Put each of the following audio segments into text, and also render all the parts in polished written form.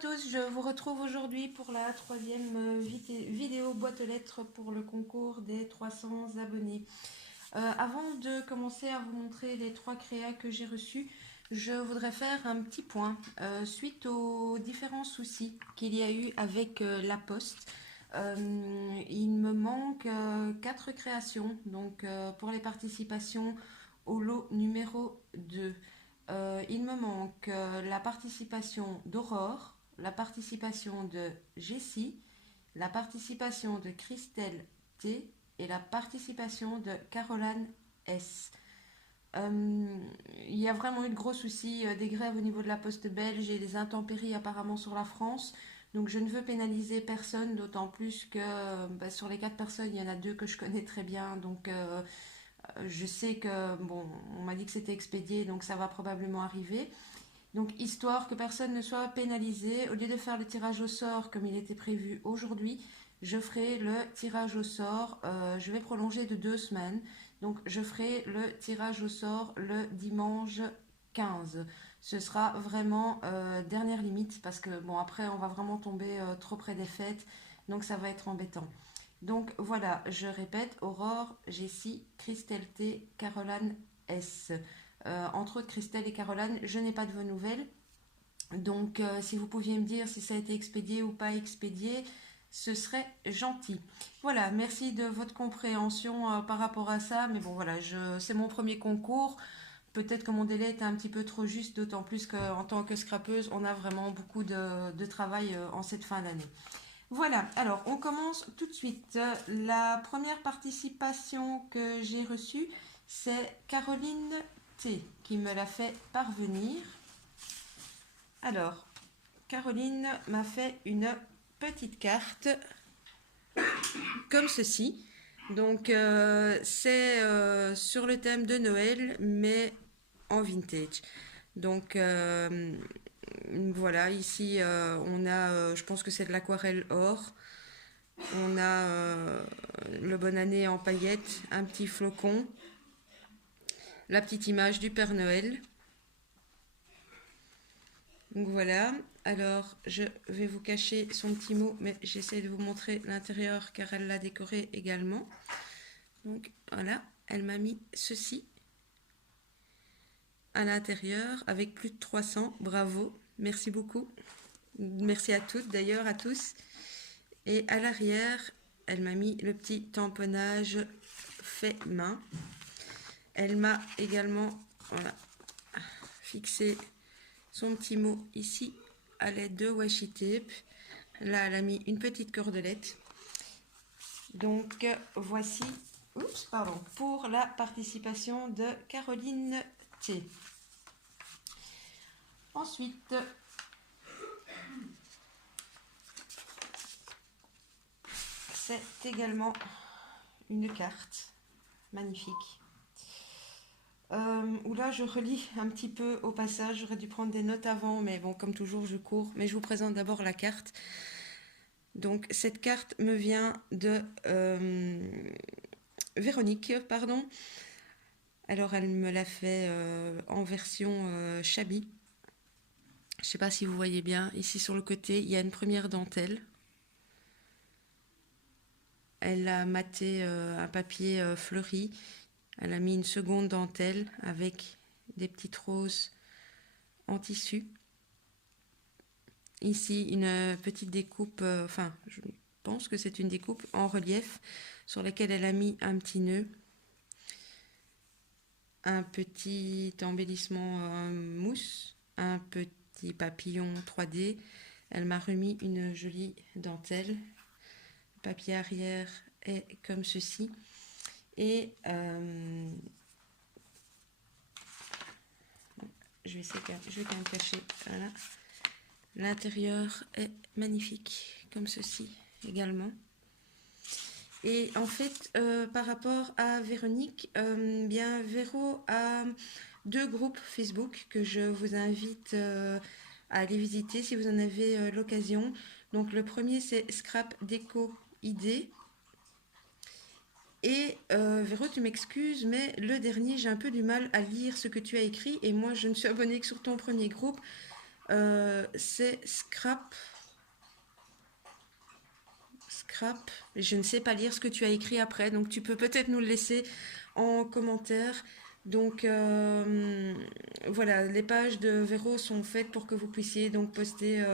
tous, je vous retrouve aujourd'hui pour la troisième vidéo boîte aux lettres pour le concours des 300 abonnés. Avant de commencer à vous montrer les 3 créas que j'ai reçus, je voudrais faire un petit point suite aux différents soucis qu'il y a eu avec la poste. Il me manque 4 créations, donc pour les participations au lot numéro 2. Il me manque la participation d'Aurore, la participation de Jessie, la participation de Christelle T et la participation de Caroline S. Il y a vraiment eu de gros soucis, des grèves au niveau de la poste belge et des intempéries apparemment sur la France. Donc je ne veux pénaliser personne, d'autant plus que sur les 4 personnes, il y en a 2 que je connais très bien. Donc je sais que, bon, on m'a dit que c'était expédié, donc ça va probablement arriver. Donc, histoire que personne ne soit pénalisé, au lieu de faire le tirage au sort comme il était prévu aujourd'hui, je ferai le tirage au sort, je vais prolonger de 2 semaines. Donc, je ferai le tirage au sort le dimanche 15. Ce sera vraiment dernière limite parce que, bon, après, on va vraiment tomber trop près des fêtes, donc ça va être embêtant. Donc voilà, je répète, Aurore, Jessie, Christelle T, Caroline S. Entre autres, Christelle et Caroline, je n'ai pas de vos nouvelles. Donc si vous pouviez me dire si ça a été expédié ou pas expédié, ce serait gentil. Voilà, merci de votre compréhension par rapport à ça. Mais bon, voilà, c'est mon premier concours. Peut-être que mon délai était un petit peu trop juste, d'autant plus qu'en tant que scrapeuse, on a vraiment beaucoup de travail en cette fin d'année. Voilà, alors on commence tout de suite. La première participation que j'ai reçue, c'est Caroline T qui me l'a fait parvenir. Alors, Caroline m'a fait une petite carte comme ceci. Donc, c'est sur le thème de Noël, mais en vintage. Donc, voilà, ici, on a, je pense que c'est de l'aquarelle or. On a le bonne année en paillettes, un petit flocon, la petite image du Père Noël. Donc voilà, alors je vais vous cacher son petit mot, mais j'essaie de vous montrer l'intérieur car elle l'a décoré également. Donc voilà, elle m'a mis ceci à l'intérieur avec plus de 300, bravo, merci beaucoup. Merci à toutes d'ailleurs, à tous. Et à l'arrière, elle m'a mis le petit tamponnage fait main. Elle m'a également fixé son petit mot ici à l'aide de washi tape. Là, elle a mis une petite cordelette. Donc, voici pour la participation de Caroline T. Ensuite, c'est également une carte magnifique. Où là je relis un petit peu au passage, j'aurais dû prendre des notes avant, mais bon, comme toujours je cours. Mais je vous présente d'abord la carte. Donc cette carte me vient de Véronique, pardon. Alors elle me l'a fait en version Shabby. Je ne sais pas si vous voyez bien, ici sur le côté il y a une première dentelle. Elle a maté un papier fleuri. Elle a mis une seconde dentelle avec des petites roses en tissu. Ici, une petite découpe, enfin, je pense que c'est une découpe en relief sur laquelle elle a mis un petit nœud, un petit embellissement mousse, un petit papillon 3D. Elle m'a remis une jolie dentelle. Le papier arrière est comme ceci. Et je vais quand même cacher. Voilà. L'intérieur est magnifique, comme ceci également. Et en fait, par rapport à Véronique, bien Véro a 2 groupes Facebook que je vous invite à aller visiter si vous en avez l'occasion. Donc le premier c'est Scrap Déco Idée. Et Véro, tu m'excuses, mais le dernier, j'ai un peu du mal à lire ce que tu as écrit. Et moi, je ne suis abonnée que sur ton premier groupe. C'est Scrap. Scrap. Je ne sais pas lire ce que tu as écrit après, donc tu peux peut-être nous le laisser en commentaire. Donc voilà, les pages de Véro sont faites pour que vous puissiez donc poster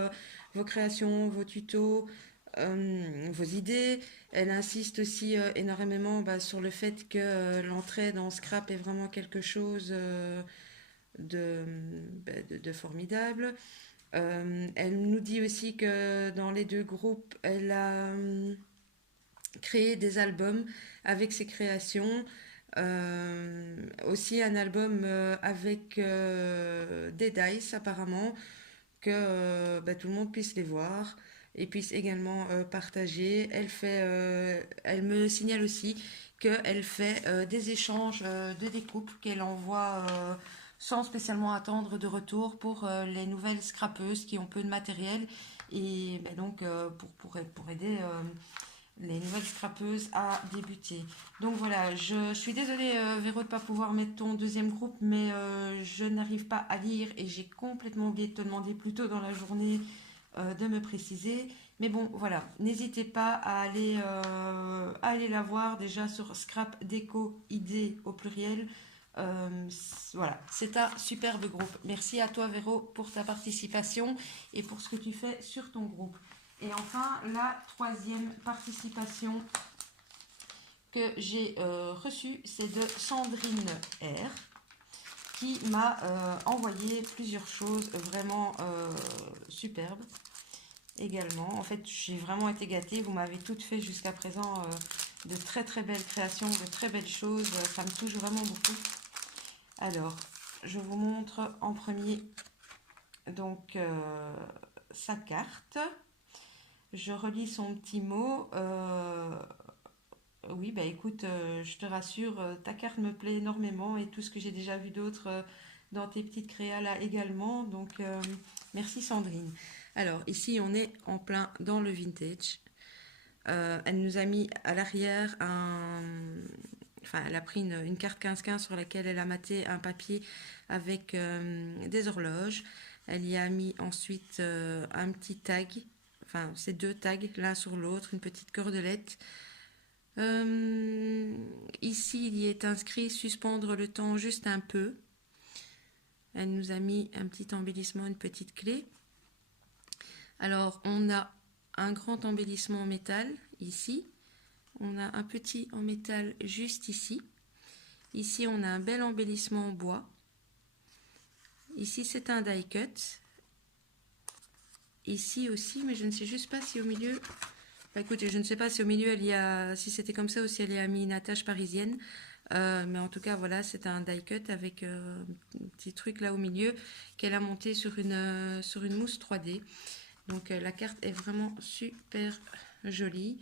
vos créations, vos tutos, vos idées. Elle insiste aussi énormément sur le fait que l'entraide en Scrap est vraiment quelque chose de, de formidable. Elle nous dit aussi que dans les deux groupes, elle a créé des albums avec ses créations. Aussi un album avec des dice apparemment, que tout le monde puisse les voir et puisse également partager. Elle me signale aussi qu'elle fait des échanges de découpes qu'elle envoie sans spécialement attendre de retour pour les nouvelles scrapeuses qui ont peu de matériel et donc pour aider les nouvelles scrapeuses à débuter. Donc voilà, je suis désolée Véro de ne pas pouvoir mettre ton deuxième groupe, mais je n'arrive pas à lire et j'ai complètement oublié de te demander plus tôt dans la journée de me préciser. Mais bon, voilà, n'hésitez pas à aller la voir déjà sur Scrap Déco ID au pluriel. Voilà, c'est un superbe groupe. Merci à toi Véro pour ta participation et pour ce que tu fais sur ton groupe. Et enfin, la troisième participation que j'ai reçue, c'est de Sandrine R, qui m'a envoyé plusieurs choses vraiment superbes également. En fait, j'ai vraiment été gâtée. Vous m'avez toutes fait jusqu'à présent de très très belles créations, de très belles choses. Ça me touche vraiment beaucoup. Alors, je vous montre en premier donc sa carte. Je relis son petit mot. Oui, bah écoute, je te rassure, ta carte me plaît énormément et tout ce que j'ai déjà vu d'autres dans tes petites créas là également. Donc, merci Sandrine. Alors, ici, on est en plein dans le vintage. Elle nous a mis à l'arrière Enfin, elle a pris une carte 15-15 sur laquelle elle a maté un papier avec des horloges. Elle y a mis ensuite un petit tag. Enfin, c'est deux tags l'un sur l'autre, une petite cordelette. Ici, il y est inscrit suspendre le temps juste un peu. Elle nous a mis un petit embellissement, une petite clé. Alors, on a un grand embellissement en métal ici. On a un petit en métal juste ici. Ici, on a un bel embellissement en bois. Ici, c'est un die cut. Ici aussi, mais je ne sais juste pas si au milieu... écoutez, je ne sais pas si au milieu, si c'était comme ça ou si elle y a mis une attache parisienne. Mais en tout cas, voilà, c'est un die cut avec un petit truc là au milieu qu'elle a monté sur une mousse 3D. Donc la carte est vraiment super jolie.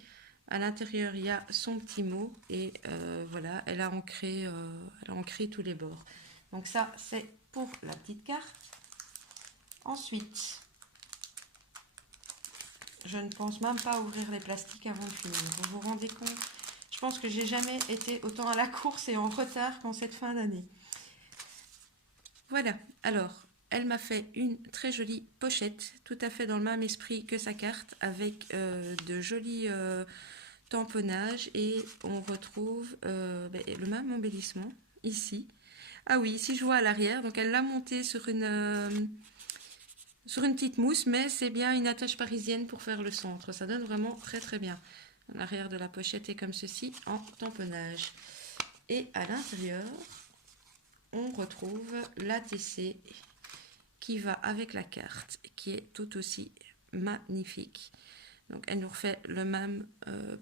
À l'intérieur, il y a son petit mot et voilà, elle a ancré tous les bords. Donc ça, c'est pour la petite carte. Ensuite, je ne pense même pas ouvrir les plastiques avant de finir. Vous vous rendez compte? Je pense que j'ai jamais été autant à la course et en retard qu'en cette fin d'année. Voilà, alors, elle m'a fait une très jolie pochette, tout à fait dans le même esprit que sa carte, avec de jolis tamponnages et on retrouve le même embellissement ici. Ah oui, ici je vois à l'arrière, donc elle l'a monté sur une petite mousse, mais c'est bien une attache parisienne pour faire le centre. Ça donne vraiment très très bien. L'arrière de la pochette est comme ceci en tamponnage. Et à l'intérieur, on retrouve l'ATC qui va avec la carte, qui est tout aussi magnifique. Donc elle nous refait le même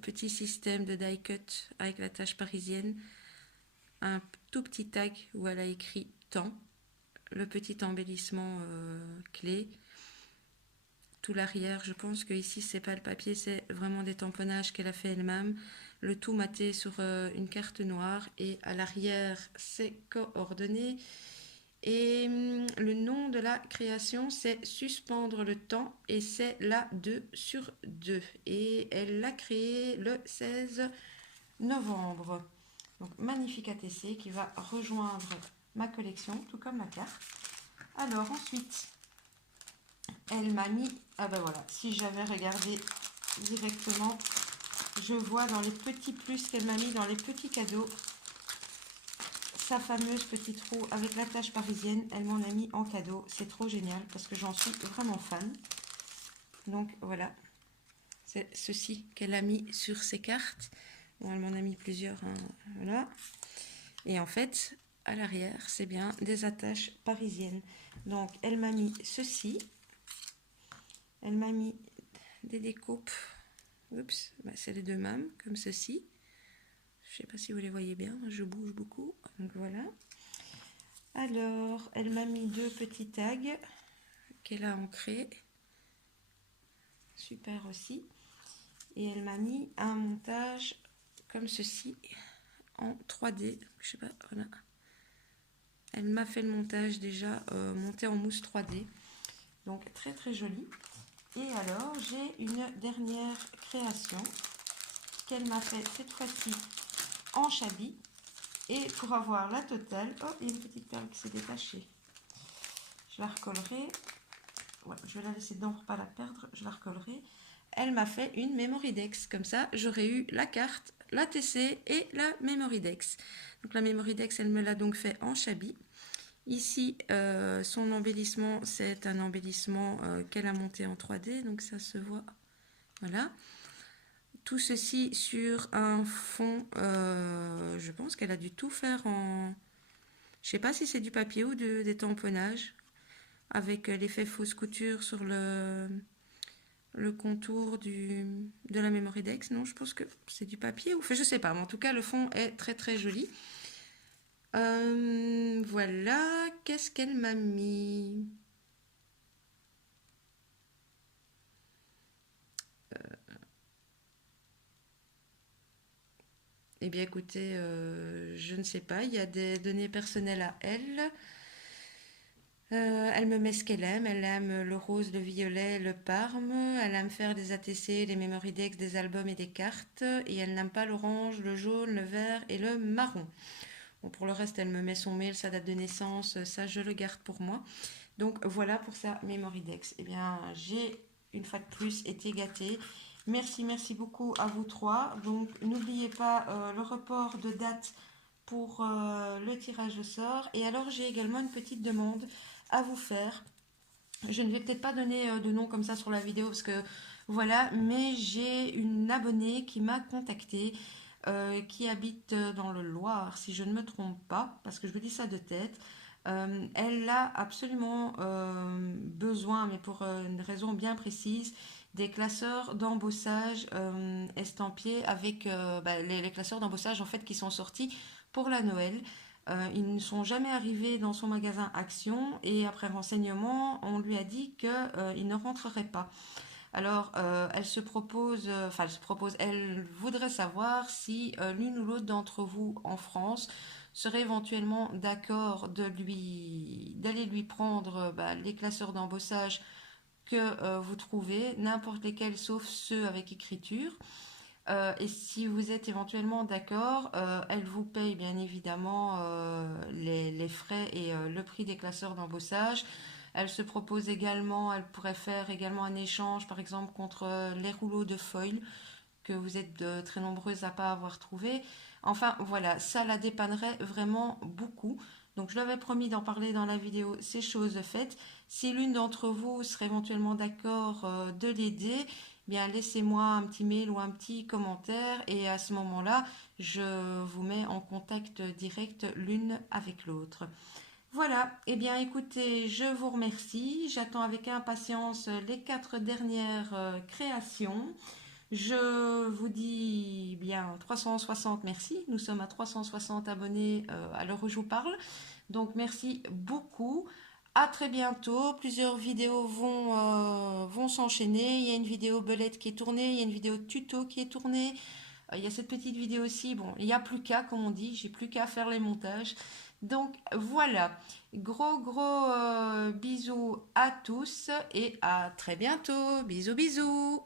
petit système de die cut avec la tâche parisienne. Un tout petit tag où elle a écrit temps. Le petit embellissement clé. Tout l'arrière, je pense que ici c'est pas le papier, c'est vraiment des tamponnages qu'elle a fait elle-même. Le tout maté sur une carte noire et à l'arrière c'est coordonné. Et le nom de la création c'est suspendre le temps et c'est la 2/2 et elle l'a créé le 16 novembre. Donc magnifique ATC qui va rejoindre ma collection tout comme la carte. Alors ensuite Elle m'a mis, ah ben voilà, si j'avais regardé directement, je vois dans les petits plus qu'elle m'a mis, dans les petits cadeaux, sa fameuse petite roue avec l'attache parisienne. Elle m'en a mis en cadeau. C'est trop génial parce que j'en suis vraiment fan. Donc voilà, c'est ceci qu'elle a mis sur ses cartes. Bon, elle m'en a mis plusieurs, hein, voilà. Et en fait, à l'arrière, c'est bien des attaches parisiennes. Donc elle m'a mis ceci. Elle m'a mis des découpes. Oups, bah, c'est les deux mêmes, comme ceci. Je ne sais pas si vous les voyez bien, je bouge beaucoup. Donc voilà. Alors, elle m'a mis deux petits tags qu'elle a ancrés. Super aussi. Et elle m'a mis un montage comme ceci en 3D. Je sais pas, voilà. Elle m'a fait le montage déjà monté en mousse 3D. Donc très très joli. Et alors, j'ai une dernière création qu'elle m'a fait cette fois-ci en chabi. Et pour avoir la totale, oh, il y a une petite perle qui s'est détachée. Je la recollerai. Ouais, je vais la laisser dedans pour ne pas la perdre. Je la recollerai. Elle m'a fait une Memory Dex. Comme ça, j'aurais eu la carte, la TC et la Memory Dex. Donc la Memory Dex, elle me l'a donc fait en chabi. Ici, son embellissement, c'est un embellissement qu'elle a monté en 3D. Donc ça se voit. Voilà. Tout ceci sur un fond, je pense qu'elle a dû tout faire en... Je ne sais pas si c'est du papier ou des tamponnages, avec l'effet fausse couture sur le contour de la Memory Dex. Non, je pense que c'est du papier, ou enfin, je ne sais pas, mais en tout cas, le fond est très très joli. Voilà, qu'est-ce qu'elle m'a mis? Eh bien, écoutez, je ne sais pas. Il y a des données personnelles à elle. Elle me met ce qu'elle aime. Elle aime le rose, le violet, le parme. Elle aime faire des ATC, des memory decks, des albums et des cartes. Et elle n'aime pas l'orange, le jaune, le vert et le marron. Bon, pour le reste, elle me met son mail, sa date de naissance. Ça, je le garde pour moi. Donc, voilà pour sa memory decks. Eh bien, j'ai une fois de plus été gâtée. Merci, merci beaucoup à vous trois. Donc, n'oubliez pas le report de date pour le tirage au sort. Et alors, j'ai également une petite demande à vous faire. Je ne vais peut-être pas donner de nom comme ça sur la vidéo parce que voilà, mais j'ai une abonnée qui m'a contactée qui habite dans le Loir, si je ne me trompe pas, parce que je vous dis ça de tête. Elle a absolument besoin, mais pour une raison bien précise, des classeurs d'embossage estampillés avec les classeurs d'embossage en fait qui sont sortis pour la Noël. Ils ne sont jamais arrivés dans son magasin Action et après renseignement, on lui a dit qu'ils ne rentreraient pas. Alors, elle voudrait savoir si l'une ou l'autre d'entre vous en France serait éventuellement d'accord d'aller lui prendre les classeurs d'embossage que vous trouvez, n'importe lesquels sauf ceux avec écriture. Et si vous êtes éventuellement d'accord, elle vous paye bien évidemment les frais et le prix des classeurs d'embossage. Elle se propose également, elle pourrait faire également un échange par exemple contre les rouleaux de foil que vous êtes très nombreuses à ne pas avoir trouvé. Enfin voilà, ça la dépannerait vraiment beaucoup. Donc je lui avais promis d'en parler dans la vidéo, c'est chose faite. Si l'une d'entre vous serait éventuellement d'accord de l'aider, bien laissez-moi un petit mail ou un petit commentaire et à ce moment-là, je vous mets en contact direct l'une avec l'autre. Voilà, eh bien écoutez, je vous remercie. J'attends avec impatience les 4 dernières créations. Je vous dis bien 360 merci. Nous sommes à 360 abonnés à l'heure où je vous parle. Donc merci beaucoup. À très bientôt. Plusieurs vidéos vont s'enchaîner. Il y a une vidéo belette qui est tournée. Il y a une vidéo tuto qui est tournée. Il y a cette petite vidéo aussi. Bon, il n'y a plus qu'à, comme on dit. J'ai plus qu'à faire les montages. Donc voilà. Gros bisous à tous et à très bientôt. Bisous bisous.